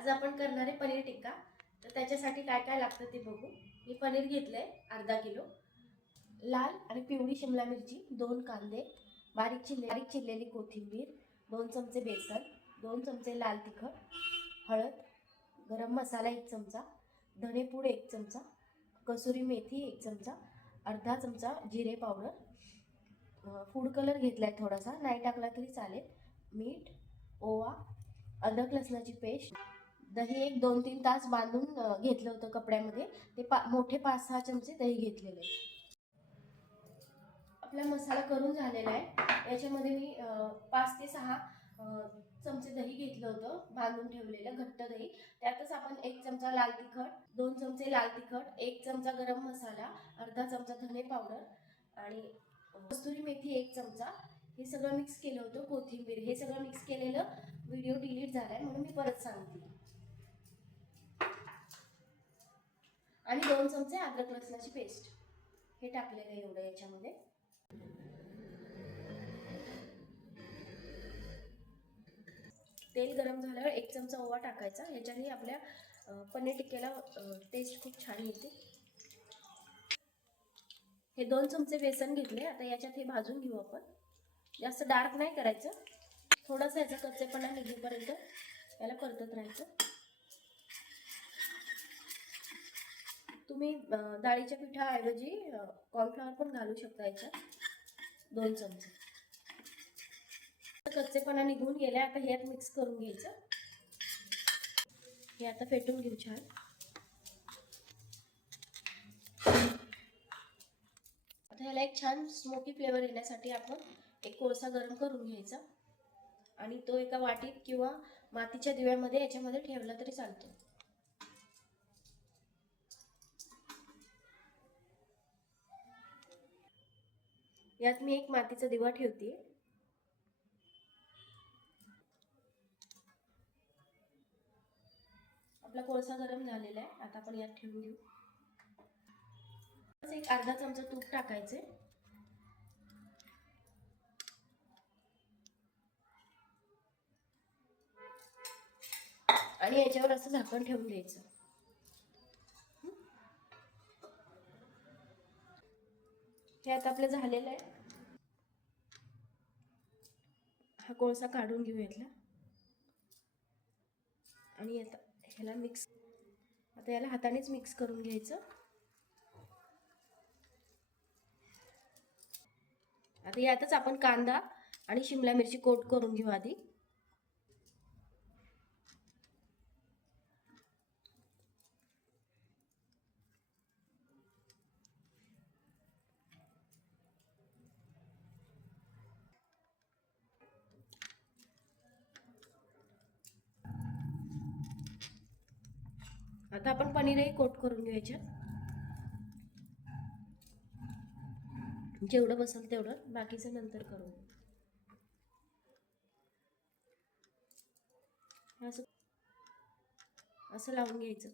आज आपण करणार आहे पनीर टिक्का. तर त्याच्यासाठी काय काय लागतं ते बघू. मी पनीर घेतलंय अर्धा किलो, लाल आणि पिवळी शिमला मिरची, 2 कांदे, बारीक चिरलेली कोथिंबीर, 2 चमचे बेसन, 2 चमचे लाल तिखट, हळद, गरम मसाला 1 चमचा, धणेपूड 1 चमचा, कसुरी मेथी 1 चमचा, अर्धा चमचा जिरे पावडर, फूड कलर घेतलाय थोडासा, नाही टाकला तरी चालेल, मीठ, ओवा, अद्रक लसणाची पेस्ट, दही एक 2-3 तास बांधून घेतलं होतं कपड्यामध्ये, ते मोठे 5-6 चमचे दही घेतलेले. आपला मसाला करून झालेला आहे. याच्यामध्ये मी 5 ते 6 चमचे दही घेतलं होतं बांधून ठेवलेलं घट्ट दही. त्यातच आपण 1 चमचा लाल तिखट, 2 चमचे लाल तिखट, 1 चमचा गरम मसाला, अर्धा चमचा धने पावडर आणि कस्तुरी मेथी 1 चमचा, हे सगळं मिक्स केलं होतं. कोथिंबीर, हे सगळं मिक्स केलेलं व्हिडिओ डिलीट झालाय म्हणून मी परत सांगते. आणि 2 चमचे अद्रक लसणाची पेस्ट हे टाकलेलं आहे एवढं याच्यामध्ये. तेल गरम झाल्यावर 1 चमचा ओवा टाकायचा. याच्याने आपल्या पनीर टिक्क्याला टेस्ट खूप छान येते. हे 2 चमचे बेसन घेतले. आता याच्यात हे भाजून घेऊ आपण. जास्त डार्क नाही करायचं, थोडासा याचा कच्चेपणा निघेपर्यंत याला परतत राहायचं. तुम्ही डाळीच्या पिठाऐवजी कॉर्नफ्लॉवर पण घालू शकता याच्यात, 2 चमचे. कच्चेपणा निघून गेला. आता ह्यात मिक्स करून घ्यायचं. हे आता फेटून घेऊ छान. आता ह्याला एक छान स्मोकी फ्लेवर येण्यासाठी आपण एक कोळसा गरम करून घ्यायचा आणि तो एका वाटीत किंवा मातीच्या दिव्यामध्ये याच्यामध्ये ठेवला तरी चालतो. यात मी एक मातीचा दिवा ठेवते. आपला कोळसा गरम झालेला आहे. आता आपण यात ठेवून घेऊ. एक अर्धा चमचा तूप टाकायचे आणि याच्यावर असं झाकण ठेवून द्यायचं. हे आता आपलं झालेलं आहे. हा कोळसा काढून घेऊ यातला आणि आता ह्याला मिक्स, आता याला हातानेच मिक्स करून घ्यायचं. आता यातच आपण कांदा आणि शिमला मिरची कोट करून घेऊ आधी. आता आपण पनीरही कोट करून घेऊ याच्यात. जेवढं बसेल तेवढं, बाकीचं नंतर करू. असं लावून घ्यायचं.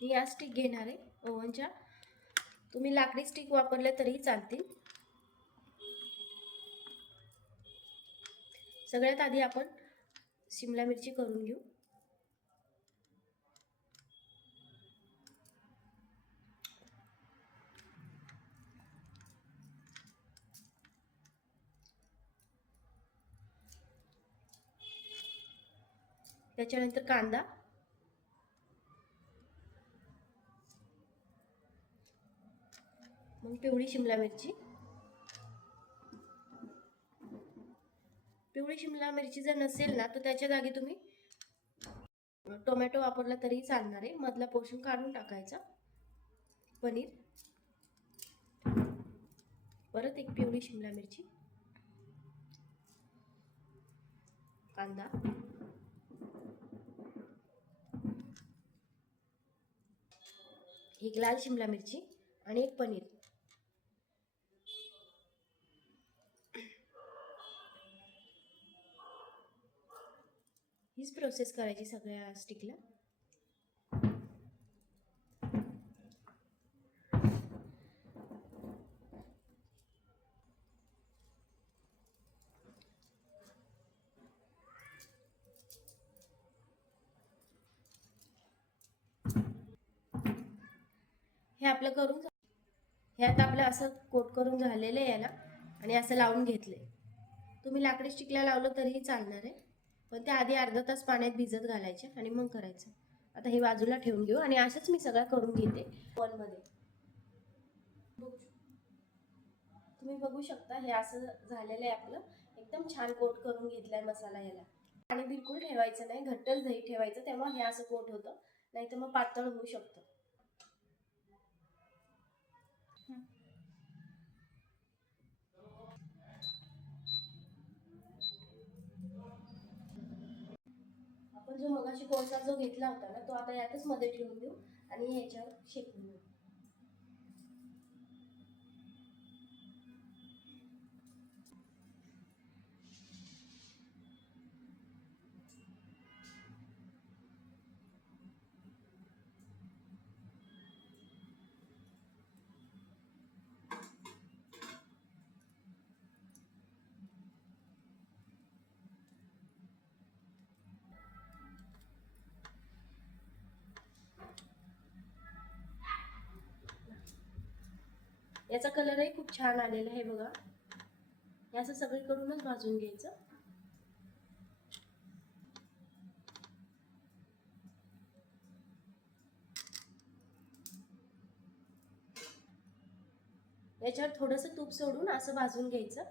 मी या स्टिक घेणार आहे ओव्हनच्या. तुम्ही लाकडी स्टिक वापरले तरीही चालतील. सगळ्यात आधी आपण शिमला मिरची करून घेऊ. त्याच्यानंतर कांदा, मग पिवळी शिमला मिरची. पिवळी शिमला मिरची जर नसेल ना तर त्याच्या जागी तुम्ही टोमॅटो वापरला तरी चालणार आहे. मधला पोर्शन काढून टाकायचा. पनीर, परत एक पिवळी शिमला मिरची, कांदा, एक लाल शिमला मिरची आणि एक पनीर. हीच प्रोसेस करायची सगळ्या स्टिकला. आपलं करून हे आता आपलं असं कोट करून झालेलं आहे याला आणि असं लावून घेतले. तुम्ही लाकडी स्टिकला लावलं तरीही चालणार आहे, पण ते आधी अर्धा तास पाण्यात भिजत घालायचे आणि मग करायचं. आता हे बाजूला ठेवून घेऊ आणि असंच मी सगळं करून घेते ओव्हनमध्ये. तुम्ही बघू शकता हे असं झालेलं आहे आपलं. एकदम छान कोट करून घेतलाय मसाला याला. पाणी बिलकुल ठेवायचं नाही, घट्टच दही ठेवायचं, तेव्हा हे असं कोट होतं, नाही तर मग पातळ होऊ शकतं. आपण जो मगाशी कोळसा जो घेतला होता ना, तो आता यातच मध्ये ठेवून देऊ आणि ह्याच्यावर शेकून देऊ. याचा कलरही खूप छान आलेला आहे बघा. हे असं सगळीकडूनच भाजून घ्यायचं. याच्यावर थोडंसं तूप सोडून असं भाजून घ्यायचं.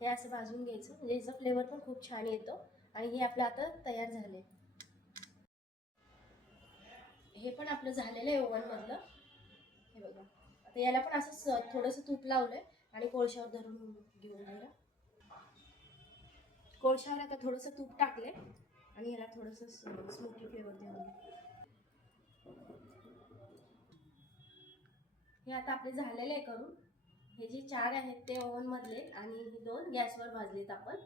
हे असं भाजून घ्यायचं म्हणजे याचा फ्लेवर पण खूप छान येतो. आणि हे आपलं आता तयार झाले. हे पण आपलं झालेलं आहे ओव्हन मधलं. हे बघा, आता याला पण असं थोडंसं तूप लावलंय आणि कोळशावर धरून घेऊन जायला. कोळशावर आता थोडंसं तूप टाकले आणि याला थोडंसं स्मोकी फ्लेवर देऊन. हे आता आपले झालेले आहे करून. हे जे 4 आहेत ते ओव्हन मधले आणि 2 गॅसवर भाजलेत आपण.